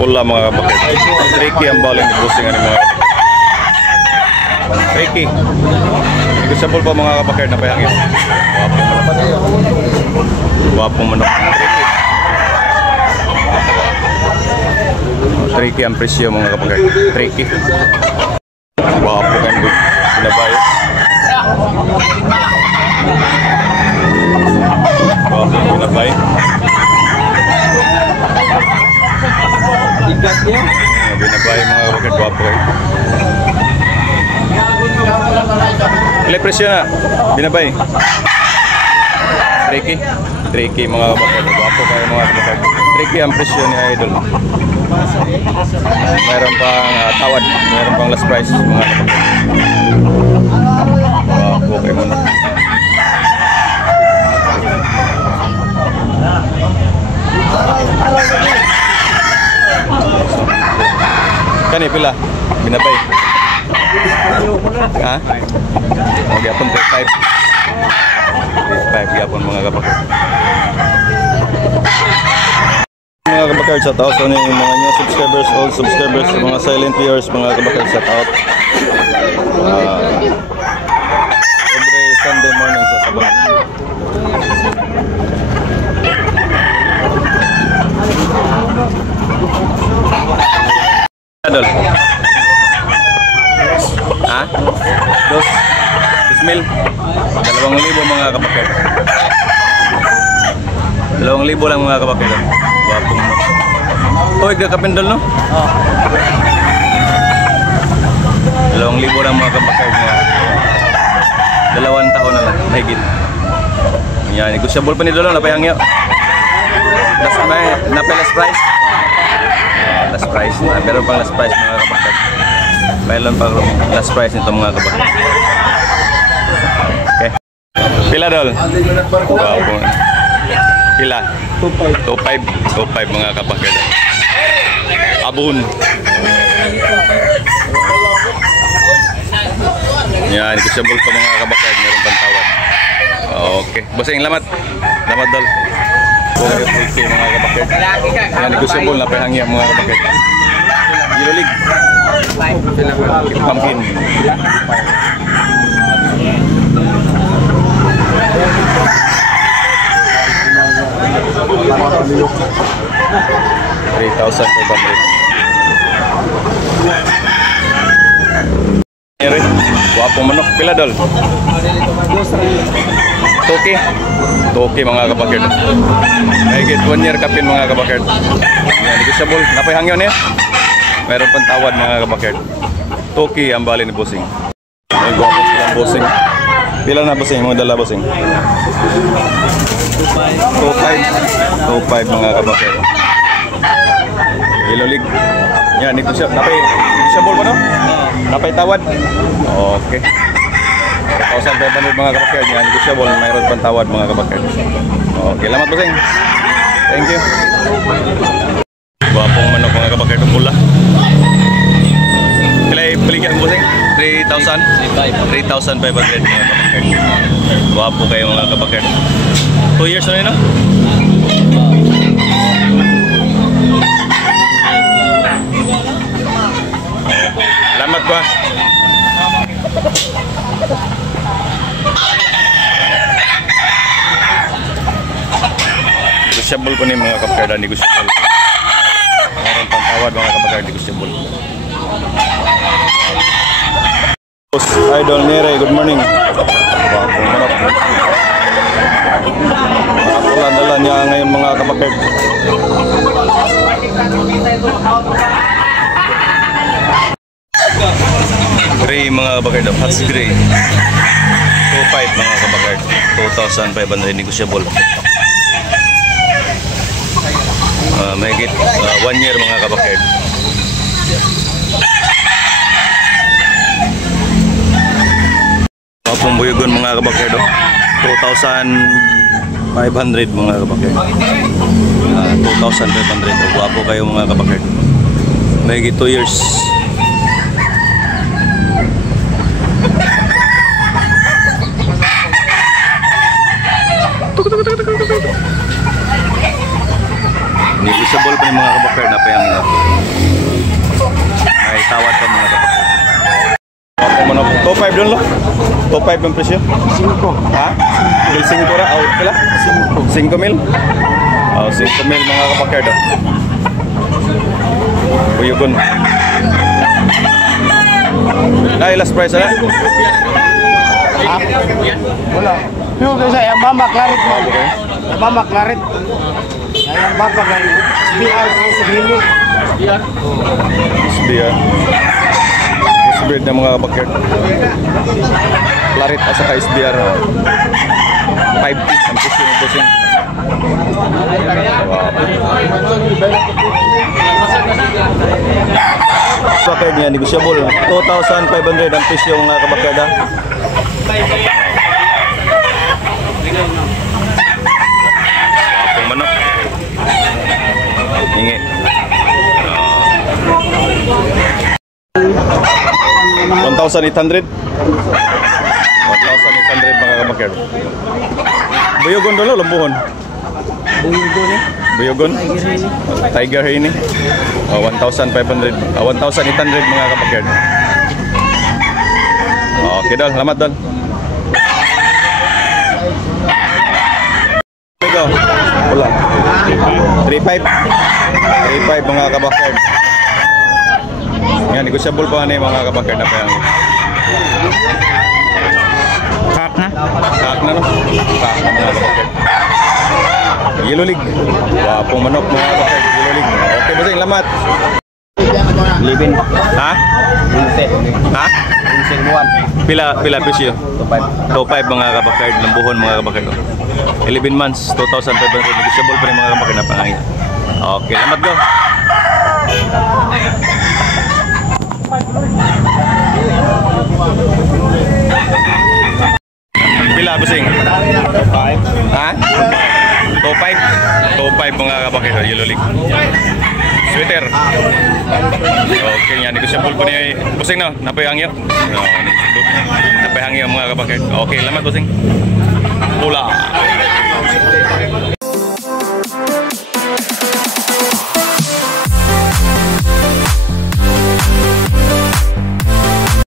Pula mga kabakit. Tricky ang baling ni bossing ani mga tricky. Negosyable pa mga kabakit na pahangin. Wapong manok. Tricky. Tricky ang presyo mga kabakit. Tricky. Wapo kan bu. Sinabay. Wapo sinabay. Binabay mga kabakit, wapo kayo. Ilang presyo na? Binabay. Tricky mga kabakit. Wapo kayo mga kabakit. Tricky ang presyo ni Idol. Mayroon pang tawad. Mayroon pang last price mga kabakit. Wapo kayo muna. Kani pila? Binabay. Ha? Mga gapon 35. 35 gapon mga kabakit. Mga kabakit, shout out sa mga new subscribers, old subscribers, mga silent viewers, mga kabakit, shout out. Every Sunday morning sa tabang. Adol. Ha? 2,000 2,000 mga kabakit. 2,000 lang mga kabakit. Wapong mo. Uy, kakapindol no? Oo. 2,000 lang mga kabakit niya. 2 taon na lang. Mahigit. Yan, negosyable pa ni Dolo. Napayangyo. Last price. Last price na. Meron pang last price mga kabakit. Meron pang last price nito mga kabakit. Okay. Pila Dol? Wapo. Pila? 2,500 mga kabakit. Abun. Yan, negosyable pa mga kabakit. Meron pang tawad. Okay. Bossing, lamat. Lamat Dol. Okay mga kabakit. Yan, negosyable na pahangya mga kabakit. Gilolig. Pumpkin. $3,500. Wapong manok. Pila Dol? Toki mga kabakit. Mahigit 1 year kapin mga kabakit. Yan, negosyable. Napay hangyo niya. Meron pang tawad mga kabakit. Toki ang bali ni bossing. May guwapo silang bossing. Pila na bossing? Mga dala bossing? 2,500 mga kabakit. Ilolig. Yan, negosyable ba no? Napay tawad? Okay. 1,500 mga kabakit. Yan, negosyable. Mayroon pang tawad mga kabakit. Okay, lamat bossing. Thank you. Guwapong manok mga kabakit. Pula. Pilay balikan bossing? 3,500 mga kabakit. Guwapo kayo mga kabakit. 2 years na yun no? Salamat ba? Negosyable po ni mga kabakit. Negosyable. Meron pang tawad mga kabakit. Negosyable. Idol Nere, good morning. Wapong manok. Dala niya ngayon mga kabakit. Gray mga kabakit. Hats gray. 2,500 mga kabakit. 2,500 negosyable. Mahigit 1 year mga kabakit. Wapong buyugon mga kabakit. 2,500 mga kabakit. 2,500. Wapo kayo mga kabakit. Mahigit 2 years. Negotiable pa yung mga kabakard na payangin. May tawad pa mga kabakard. Ako man ako. Top 5 doon lo? Top 5 ang presyo? 5. Ha? 5 ra? O, kila? 5 mil? O, 5 mil mga kabakard. Buyugon. Ay, last price na? Wala. Yung kasi yung mama klarit mo. Okay. Yung mama klarit. Yung baba kay SBR ko sa Bini. SBR. SBR na mga kabakard. Claret asa ka SBR. 5 ang pushing. Kabakard niya, negotiable. 2,500 ang presyo mga kabakard. Apong manok. Hingi. 1,800. 1,800 mga kabakard. Buyogon dulu, lembuhon. Buyogon. Tiger ini. 1,500. 1,800 mga kabakard. Oke dol, selamat dol. Go. Wala. 3,500 mga kabakard. Yan, negotiable pa na yung mga kabakard na payang. Kak na? Kak na no? Kak na mga kabakard. Yellow League. Wapong manok mga kabakard. Yellow League. Okay, basing, lamat. Libin. Ha? Ha? Pila presyo? 2,500 mga kabakard. Lambuhon mga kabakard. 11 months, 2,500. Negotiable pa rin mga kabakard na pangangin. Okay, lamat go. Pila busing? 2,500. Ha? 2,500? 2,500 mga kabakid. Yellow League. Sweater. Okay nga, negotiable po niya. Busing na, napayangyo. Napayangyo mga kabakid. Okay, lamat busing. Pula.